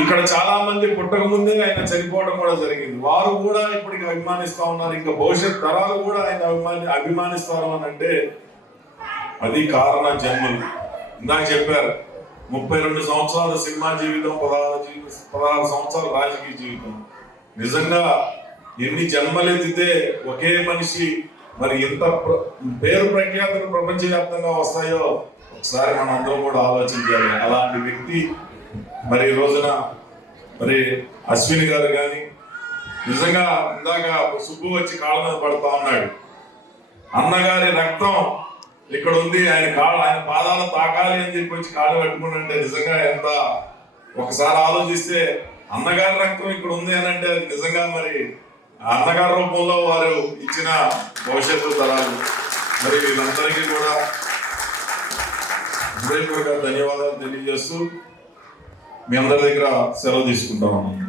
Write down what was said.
ఇక్కడ చాలా మంది పుట్టక ముందే ఆయన చనిపోవడం కూడా జరిగింది. వారు కూడా ఇప్పటికి అభిమానిస్తా ఉన్నారు. ఇంకా భవిష్యత్ తరాలు కూడా ఆయన అభిమాని అభిమానిస్తారు అని అంటే అది కారణ జన్మలు. ఇందాక చెప్పారు ముప్పై రెండు సంవత్సరాల సినిమా జీవితం పదహారు జీవితం పదహారు సంవత్సరాల రాజకీయ జీవితం. నిజంగా ఎన్ని జన్మలెత్తితే ఒకే మనిషి మరి ఎంత ప్ర- పేరు ప్రఖ్యాతులు ప్రపంచవ్యాప్తంగా వస్తాయో ఒకసారి మనందరం కూడా ఆలోచించాలి. అలాంటి వ్యక్తి మరి ఈ రోజున మరి అశ్విని గారు కానీ నిజంగా ఇందాక సుబ్బు వచ్చి కాళ్ళ మీద పడతా ఉన్నాడు. అన్నగారి రక్తం ఇక్కడ ఉంది ఆయన కాళ్ళు ఆయన పాదాలు తాకాలి అని చెప్పి వచ్చి కాళ్ళు అంటే నిజంగా ఎంత ఒకసారి ఆలోచిస్తే అన్నగారి రక్తం ఇక్కడ ఉంది అని అంటే అది నిజంగా మరి ఆ అన్నగారి రూపంలో వారు ఇచ్చిన భవిష్యత్తు తరాలు. మరి వీళ్ళందరికీ కూడా హృదయపూర్వక ధన్యవాదాలు తెలియజేస్తూ మీ అందరి దగ్గర సెలవు తీసుకుంటాం.